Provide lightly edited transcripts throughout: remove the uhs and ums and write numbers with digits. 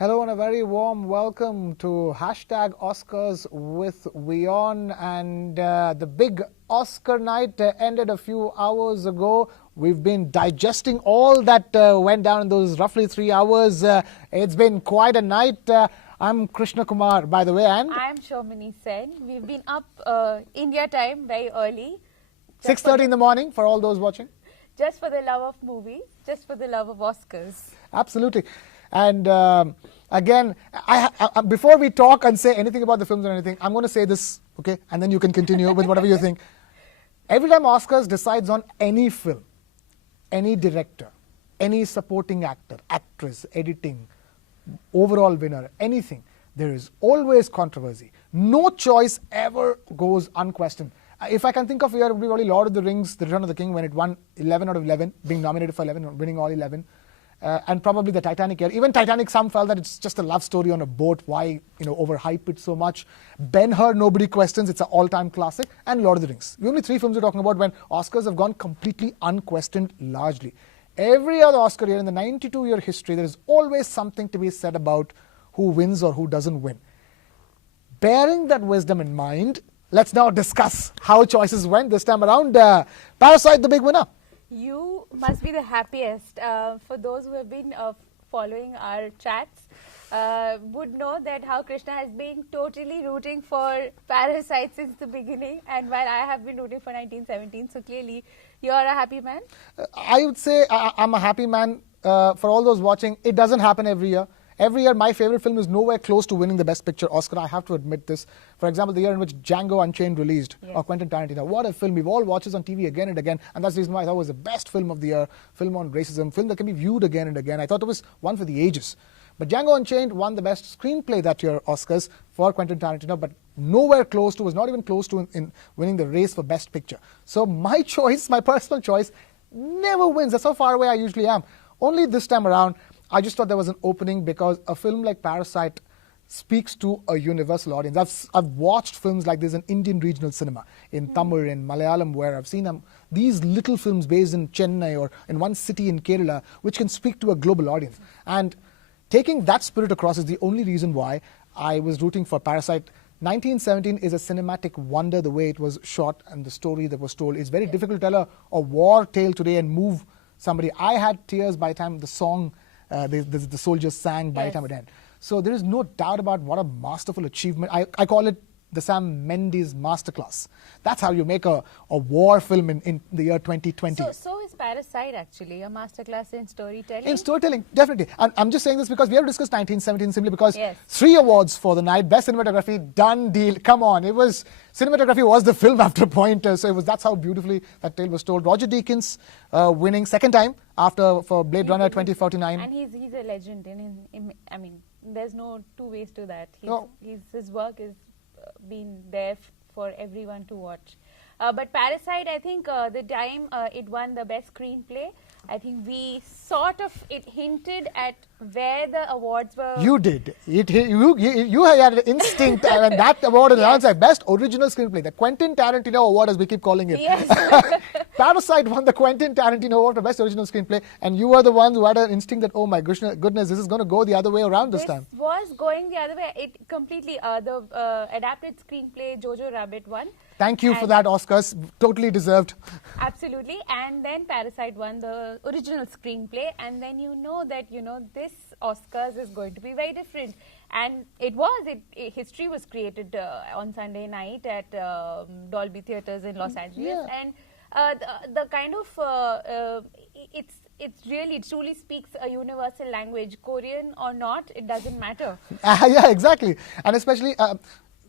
Hello and a very warm welcome to hashtag OscarsWithWION, and the big Oscar night ended a few hours ago. We've been digesting all that went down in those roughly 3 hours. It's been quite a night. I'm Krishna Kumar, by the way, and I'm Shomini Sen. We've been up India time very early. 6:30 in the morning for all those watching. Just for the love of movies, just for the love of Oscars. Absolutely. And again, before we talk and say anything about the films or anything, I'm going to say this, okay? And then you can continue with whatever you think. Every time Oscars decides on any film, any director, any supporting actor, actress, editing, overall winner, anything, there is always controversy. No choice ever goes unquestioned. If I can think of, it would be only Lord of the Rings, The Return of the King, when it won 11 out of 11, being nominated for 11, winning all 11. And probably the Titanic year. Even Titanic, some felt that it's just a love story on a boat. Why, overhype it so much? Ben-Hur, nobody questions. It's an all-time classic. And Lord of the Rings. The only three films we're talking about when Oscars have gone completely unquestioned largely. Every other Oscar year in the 92-year history, there is always something to be said about who wins or who doesn't win. Bearing that wisdom in mind, let's now discuss how choices went this time around. Parasite, the big winner. You must be the happiest. For those who have been following our chats, would know that how Krishna has been totally rooting for Parasite since the beginning, and while I have been rooting for 1917, so clearly you are a happy man. I would say I'm a happy man. For all those watching, it doesn't happen every year. Every year, my favorite film is nowhere close to winning the Best Picture Oscar. I have to admit this. For example, the year in which Django Unchained released, or Quentin Tarantino. What a film. We've all watched this on TV again and again. And that's the reason why I thought it was the best film of the year. Film on racism. Film that can be viewed again and again. I thought it was one for the ages. But Django Unchained won the Best Screenplay that year, Oscars, for Quentin Tarantino. But nowhere close to, was not even close to in winning the race for Best Picture. So my choice, my personal choice, never wins. That's how far away I usually am. Only this time around, I just thought there was an opening because a film like Parasite speaks to a universal audience. I've watched films like this in Indian regional cinema, in Tamil, in Malayalam, where I've seen these little films based in Chennai or in one city in Kerala, which can speak to a global audience. And taking that spirit across is the only reason why I was rooting for Parasite. 1917 is a cinematic wonder, the way it was shot and the story that was told. It's very difficult to tell a war tale today and move somebody. I had tears by the time the song the soldiers sang by the time it ended. So there is no doubt about what a masterful achievement. I call it the Sam Mendes masterclass. That's how you make a war film in the year 2020. So is Parasite actually a masterclass in storytelling? In storytelling, definitely. And I'm just saying this because we have discussed 1917 simply because 3 awards for the night. Best cinematography, done deal. Come on, cinematography was the film after point. So that's how beautifully that tale was told. Roger Deakins winning second time for Blade Runner 2049. And he's a legend. I mean, there's no two ways to that. His work is been there for everyone to watch. But Parasite, I think the time it won the Best Screenplay, I think we sort of, it hinted at where the awards were. You did. You had an instinct and that award is announced as Best Original Screenplay. The Quentin Tarantino Award, as we keep calling it. Yes. Parasite won the Quentin Tarantino Award for Best Original Screenplay, and you were the one who had an instinct that, oh my goodness, this is going to go the other way around this time. This was going the other way. It completely, the adapted screenplay, Jojo Rabbit won. Thank you for that, Oscars. Totally deserved. Absolutely. And then Parasite won the original screenplay. And then that, this Oscars is going to be very different. And it was. History was created on Sunday night at Dolby Theatres in Los Angeles. Yeah. And the kind of, it truly speaks a universal language. Korean or not, it doesn't matter. Yeah, exactly. And especially,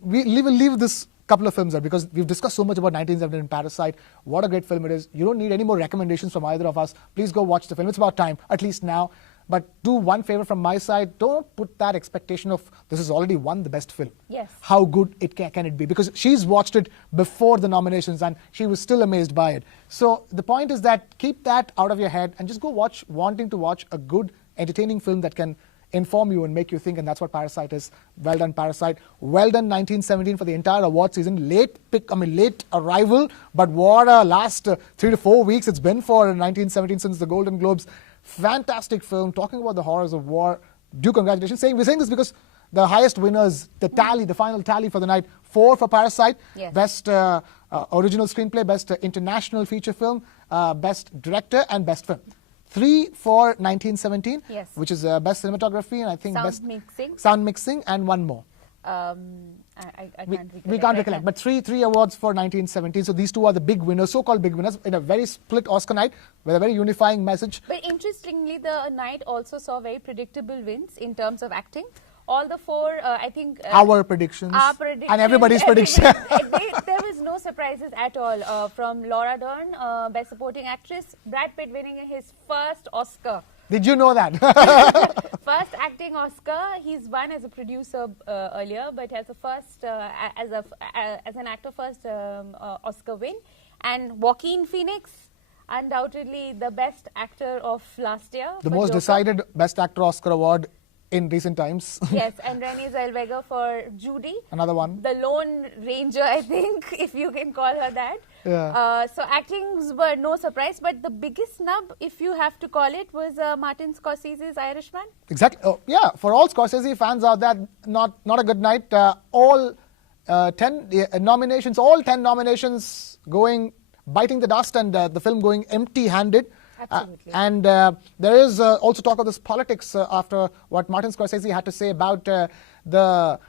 we will leave this couple of films there because we've discussed so much about 1917 and Parasite. What a great film it is. You don't need any more recommendations from either of us. Please go watch the film. It's about time, at least now. But do one favor from my side. Don't put that expectation of this has already won the best film. Yes. How good can it be? Because she's watched it before the nominations and she was still amazed by it. So the point is that keep that out of your head and just go wanting to watch a good, entertaining film that can inform you and make you think, and that's what Parasite is. Well done, Parasite. Well done, 1917 for the entire award season. Late arrival, but what a last 3 to 4 weeks it's been for 1917 since the Golden Globes. Fantastic film, talking about the horrors of war. due congratulations. We're saying this because the highest winners, the final tally for the night, 4 for Parasite, yes. Best Original Screenplay, Best International Feature Film, Best Director, and Best Film. 3 for 1917, yes. which is Best Cinematography, and I think Sound Mixing, and 1 more. I can't recollect. We can't recollect, but three awards for 1917. So these 2 are the big winners, so-called big winners, in a very split Oscar night with a very unifying message. But interestingly, the night also saw very predictable wins in terms of acting. All the 4, I think... Our predictions. And everybody's predictions. There was no surprises at all. From Laura Dern, Best Supporting Actress, Brad Pitt winning his first Oscar. Did you know that? First acting Oscar. He's won as a producer earlier, but as a first, as an actor, first Oscar win. And Joaquin Phoenix, undoubtedly the best actor of last year. The most decided Best Actor Oscar award in recent times. Yes, and Renée Zellweger for Judy. Another one. The Lone Ranger, I think, if you can call her that. Yeah. So actings were no surprise, but the biggest snub, if you have to call it, was Martin Scorsese's Irishman. Exactly. Oh, yeah, for all Scorsese fans out there, not a good night. All 10 nominations, biting the dust, and the film going empty-handed. Absolutely. And there is also talk of this politics after what Martin Scorsese had to say about the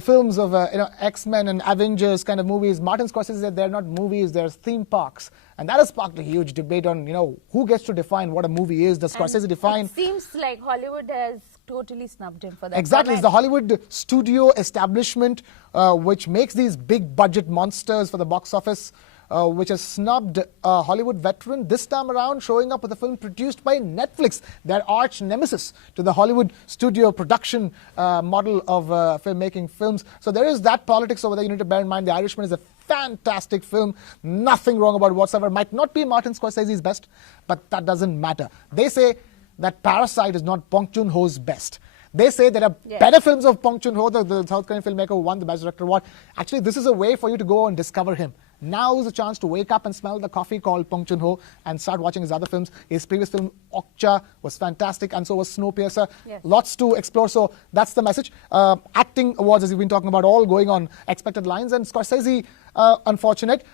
films of X-Men and Avengers kind of movies. Martin Scorsese said they're not movies, they're theme parks. And that has sparked a huge debate on, who gets to define what a movie is. Does Scorsese define? It seems like Hollywood has totally snubbed him for that. Exactly. It's the Hollywood studio establishment which makes these big budget monsters for the box office, which has snubbed a Hollywood veteran this time around, showing up with a film produced by Netflix, their arch nemesis to the Hollywood studio production model of filmmaking films. So there is that politics over there. You need to bear in mind The Irishman is a fantastic film. Nothing wrong about it whatsoever. Might not be Martin Scorsese's best, but that doesn't matter. They say that Parasite is not Bong Joon-ho's best. They say there are better films of Bong Joon-ho, the South Korean filmmaker who won the Best Director award. Actually, this is a way for you to go and discover him. Now is a chance to wake up and smell the coffee called Bong Joon-ho and start watching his other films. His previous film, Okja, was fantastic, and so was Snowpiercer. Yes. Lots to explore, so that's the message. Acting awards, as you've been talking about, all going on expected lines, and Scorsese, unfortunate.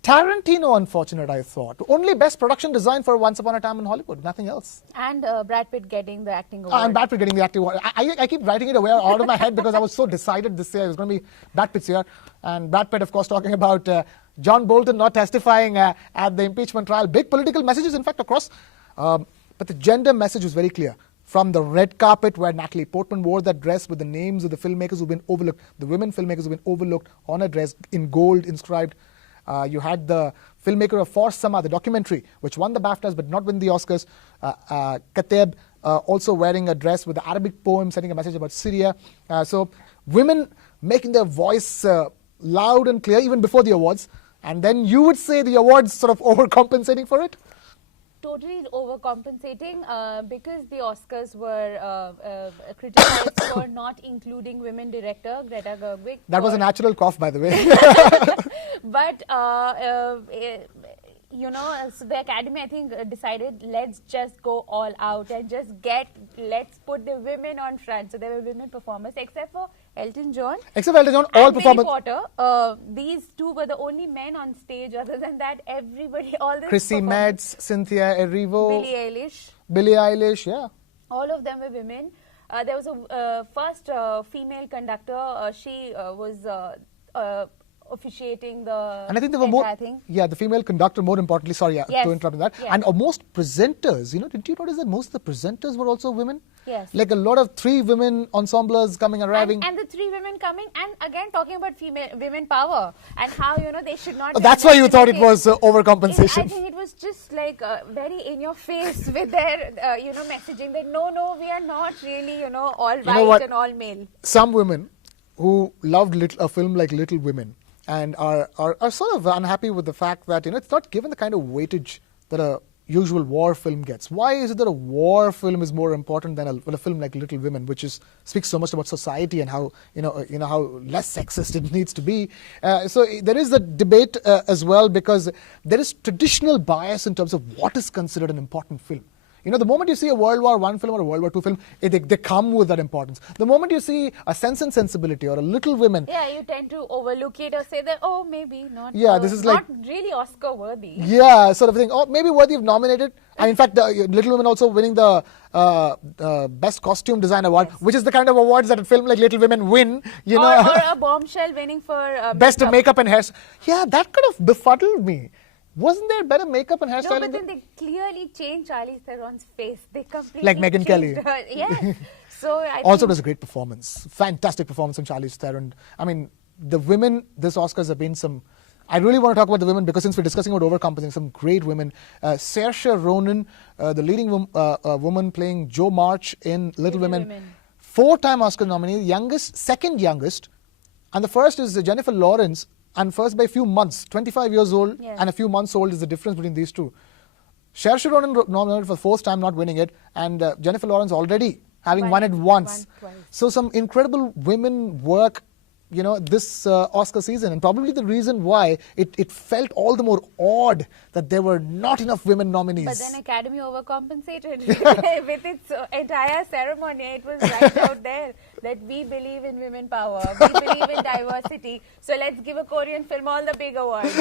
Tarantino, unfortunate, I thought. Only Best Production Design for Once Upon a Time in Hollywood, nothing else. And Brad Pitt getting the acting award. And Brad Pitt getting the acting award. I keep writing it away out of my head because I was so decided this year it was going to be Brad Pitt's year. And Brad Pitt, of course, talking about John Bolton not testifying at the impeachment trial. Big political messages, in fact, across. But the gender message was very clear. From the red carpet where Natalie Portman wore that dress with the names of the filmmakers who've been overlooked, the women filmmakers who've been overlooked on a dress in gold inscribed. You had the filmmaker of For Sama, the documentary, which won the BAFTAs but not win the Oscars. Kateb also wearing a dress with the Arabic poem, sending a message about Syria. So women making their voice loud and clear even before the awards. And then you would say the awards sort of overcompensating for it? Totally overcompensating because the Oscars were criticized for not including women director Greta Gerwig. That was a natural cough, by the way. But so the Academy, I think, decided let's just go all out and let's put the women on front. So there were women performers, except for Elton John. All performers. Potter. These 2 were the only men on stage. Other than that, everybody, all this. Chrissy Metz, Cynthia Erivo. Billie Eilish. Yeah. All of them were women. There was a first female conductor. She was officiating the and I think there were more. The female conductor, more importantly, to interrupt that. Yes. And most presenters, didn't you notice that most of the presenters were also women? Yes. Like a lot of 3 women ensemblers arriving. And the 3 women coming, and again talking about women power and how, they should not. That's why you thought it was overcompensation. I think it was just like very in your face with their, messaging that no, we are not really, all white and all male. Some women who loved a film like Little Women and are sort of unhappy with the fact that, it's not given the kind of weightage that a usual war film gets. Why is it that a war film is more important than a film like Little Women, which speaks so much about society and how, how less sexist it needs to be? So there is a debate as well, because there is traditional bias in terms of what is considered an important film. You know, the moment you see a World War I film or a World War II film, they come with that importance. The moment you see a Sense and Sensibility or a Little Women, yeah, you tend to overlook it or say that, oh, maybe not. Yeah, this is not really Oscar worthy. Yeah, sort of thing. Or maybe worthy of nominated. And in fact, Little Women also winning the Best Costume Design Award, which is the kind of awards that a film like Little Women win. You know, or a Bombshell winning for Best Makeup and Hair. Yeah, that kind of befuddled me. Wasn't there better makeup and hairstyling? No, but then they clearly changed Charlize Theron's face. They completely like Megyn Kelly. Her. Yes. So I also, it was a great performance. Fantastic performance from Charlize Theron. I mean, the women, this Oscars have been some... I really want to talk about the women because since we're discussing about overcompensating, some great women. Saoirse Ronan, the leading woman playing Jo March in Little Women. 4-time Oscar nominee, second youngest. And the first is Jennifer Lawrence, and first by a few months, 25 years old and a few months old is the difference between these two. Saoirse Ronan nominated for the 4th time, not winning it, and Jennifer Lawrence already having won it once. So some incredible women work, you know, this Oscar season, and probably the reason why it felt all the more odd that there were not enough women nominees. But then Academy overcompensated with its entire ceremony. It was right out there that we believe in women power, we believe in diversity, so let's give a Korean film all the big awards.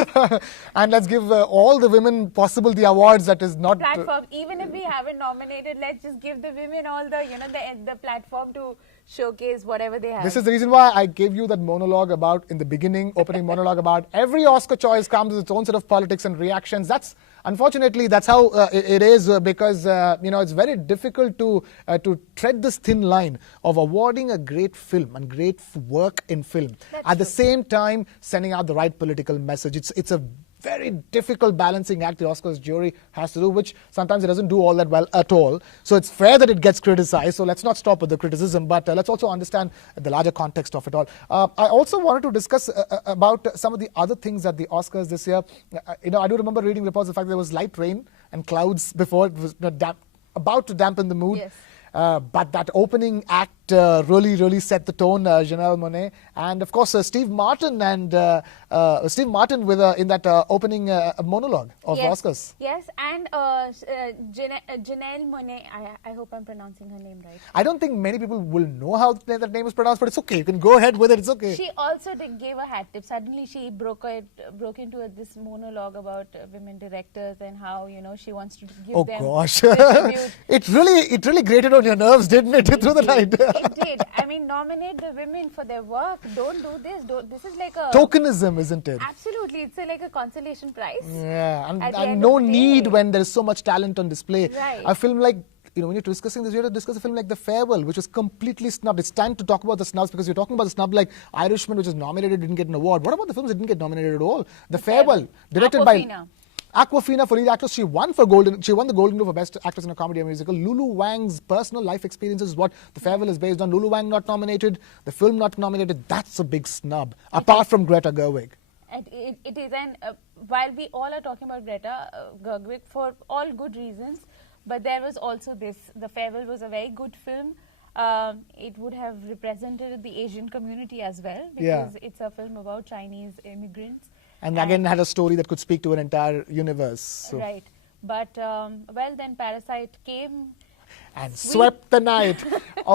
And let's give all the women possible the awards that is not... Platform, even if we haven't nominated, let's just give the women all the, you know, the platform to showcase whatever they have. This is the reason why I gave you that monologue about, in the beginning, opening monologue about every Oscar choice comes with its own set of politics and reactions. Unfortunately, that's how it is because, you know, it's very difficult to tread this thin line of awarding a great film and great work in film. At the same time, sending out the right political message. It's a very difficult balancing act the Oscars jury has to do, which sometimes it doesn't do all that well at all. So it's fair that it gets criticized. So let's not stop with the criticism, but let's also understand the larger context of it all. I also wanted to discuss about some of the other things at the Oscars this year. You know, I do remember reading reports of the fact there was light rain and clouds before. It was about to dampen the mood. Yes. But that opening act really set the tone, Janelle Monáe, and of course Steve Martin with in that opening monologue of Oscars. Yes, and Janelle Monáe. I hope I'm pronouncing her name right. I don't think many people will know how that name is pronounced, but it's okay. You can go ahead with it. It's okay. She also gave a hat tip. Suddenly she broke into this monologue about women directors and how, you know, she wants to give them. Oh gosh, it really grated on your nerves, didn't it? Through the night. It did. I mean, nominate the women for their work. Don't do this. This is like a... tokenism, isn't it? Absolutely. It's like a consolation prize. Yeah, and no need when there is so much talent on display. Right. A film like, you know, when you're discussing this, you have to discuss a film like The Farewell, which was completely snubbed. It's time to talk about the snubs because you're talking about the snub like Irishman, which was nominated, didn't get an award. What about the films that didn't get nominated at all? The Farewell, directed by Awkwafina for lead actress. She won the Golden Globe for Best Actress in a Comedy or Musical. Lulu Wang's personal life experiences is what The Farewell is based on. Lulu Wang not nominated, the film not nominated. That's a big snub, apart from Greta Gerwig. It is, and while we all are talking about Greta Gerwig for all good reasons, but there was also this. The Farewell was a very good film. It would have represented the Asian community as well because it's a film about Chinese immigrants. And again, had a story that could speak to an entire universe. So. Right. But, well, then Parasite came and swept the night.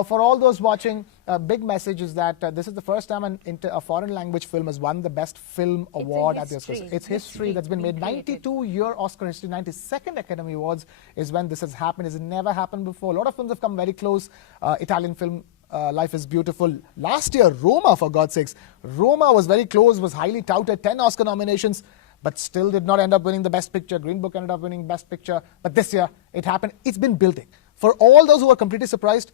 For all those watching, a big message is that this is the first time a foreign language film has won the Best Film Award at the Oscars. It's history that's been made. 92-year Oscar history, 92nd Academy Awards is when this has happened. It's never happened before. A lot of films have come very close. Italian film Life is Beautiful. Last year, Roma, for God's sakes. Roma was very close, was highly touted, 10 Oscar nominations, but still did not end up winning the Best Picture. Green Book ended up winning Best Picture. But this year, it happened. It's been building. For all those who are completely surprised,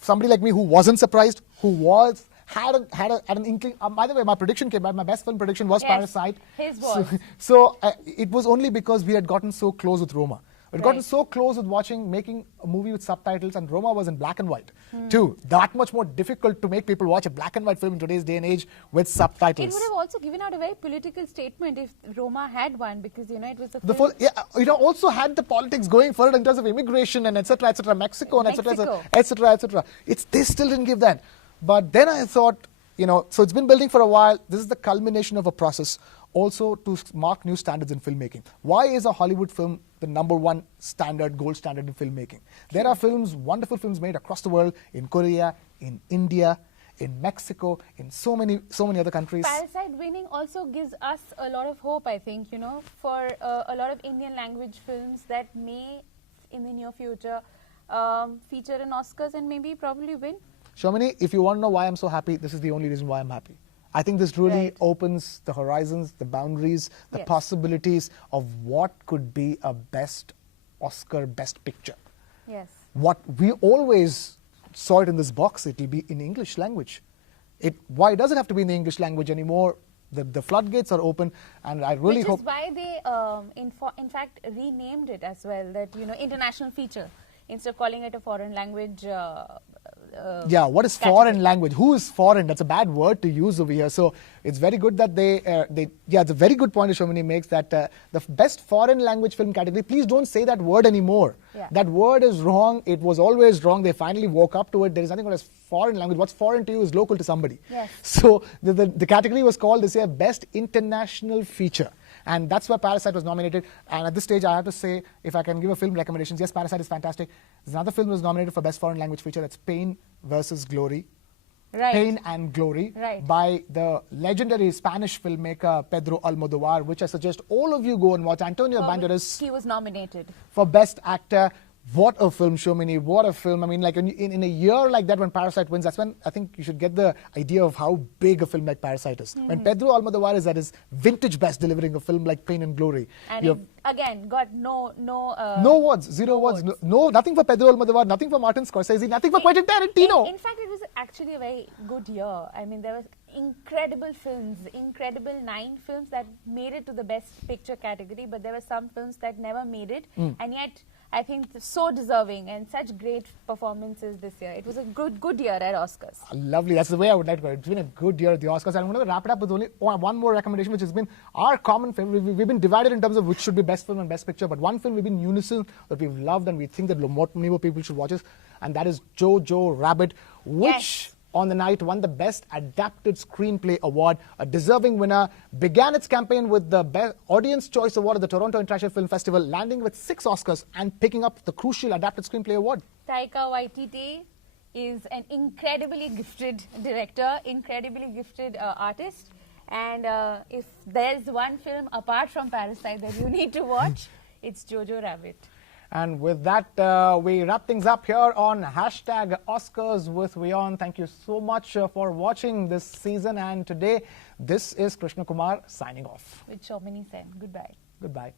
somebody like me who wasn't surprised, who had an inkling. By the way, my prediction came back. My best film prediction was Parasite. His was. So it was only because we had gotten so close with Roma. We'd gotten so close with making a movie with subtitles, and Roma was in black and white too. That much more difficult to make people watch a black and white film in today's day and age with subtitles. It would have also given out a very political statement if Roma had won, because, you know, it was the film. It also had the politics going for it in terms of immigration and etc. Mexico and etc. They still didn't give that. But then I thought, you know, so it's been building for a while. This is the culmination of a process also to mark new standards in filmmaking. Why is a Hollywood film the #1 standard, gold standard in filmmaking? There are films, wonderful films made across the world, in Korea, in India, in Mexico, in so many other countries. Parasite winning also gives us a lot of hope, I think, you know, for a lot of Indian language films that may, in the near future, feature in Oscars and maybe probably win. Shamini, if you want to know why I'm so happy, this is the only reason why I'm happy. I think this really opens the horizons, the boundaries, the possibilities of what could be a best Oscar, best picture. Yes. What we always saw it in this box, it will be in English language. Why does it have to be in the English language anymore? The floodgates are open, and I really hope... Which is why they, in fact, renamed it as well, that, you know, international feature, instead of calling it a foreign language yeah, what is foreign language? Who is foreign? That's a bad word to use over here. So it's very good that it's a very good point that Shomini makes, that the best foreign language film category, please don't say that word anymore. Yeah. That word is wrong. It was always wrong. They finally woke up to it. There is nothing called as foreign language. What's foreign to you is local to somebody. Yes. So the category was called this year Best International Feature. And that's where Parasite was nominated. And at this stage, I have to say, if I can give a film recommendations, yes, Parasite is fantastic. There's another film that was nominated for Best Foreign Language Feature. That's Pain versus Glory. Right. Pain and Glory. Right. By the legendary Spanish filmmaker Pedro Almodovar, which I suggest all of you go and watch. Antonio Banderas. He was nominated For Best Actor. What a film, Shomini, what a film. I mean, like in a year like that when Parasite wins, that's when I think you should get the idea of how big a film like Parasite is. When Pedro Almodovar is at his vintage best delivering a film like Pain and Glory. And again, got no awards, zero awards. No, nothing for Pedro Almodovar, nothing for Martin Scorsese, nothing for Quentin Tarantino. In fact, it was actually a very good year. I mean, there was incredible films, incredible 9 films that made it to the Best Picture category, but there were some films that never made it, and yet I think so deserving and such great performances this year. It was a good year at Oscars. Lovely. That's the way I would like to put it. It's been a good year at the Oscars. And I'm going to wrap it up with only one more recommendation, which has been our common favorite. We've been divided in terms of which should be best film and best picture, but one film we've been unison that we've loved and we think that many more people should watch it, and that is Jojo Rabbit, which on the night won the Best Adapted Screenplay Award. A deserving winner, began its campaign with the Best Audience Choice Award at the Toronto International Film Festival, landing with 6 Oscars and picking up the crucial Adapted Screenplay Award. Taika Waititi is an incredibly gifted director, incredibly gifted artist, and if there's one film apart from Parasite that you need to watch, it's Jojo Rabbit. And with that, we wrap things up here on #OscarsWithWION. Thank you so much for watching this season. And today, this is Krishna Kumar signing off. With Shomini Sen. Goodbye. Goodbye.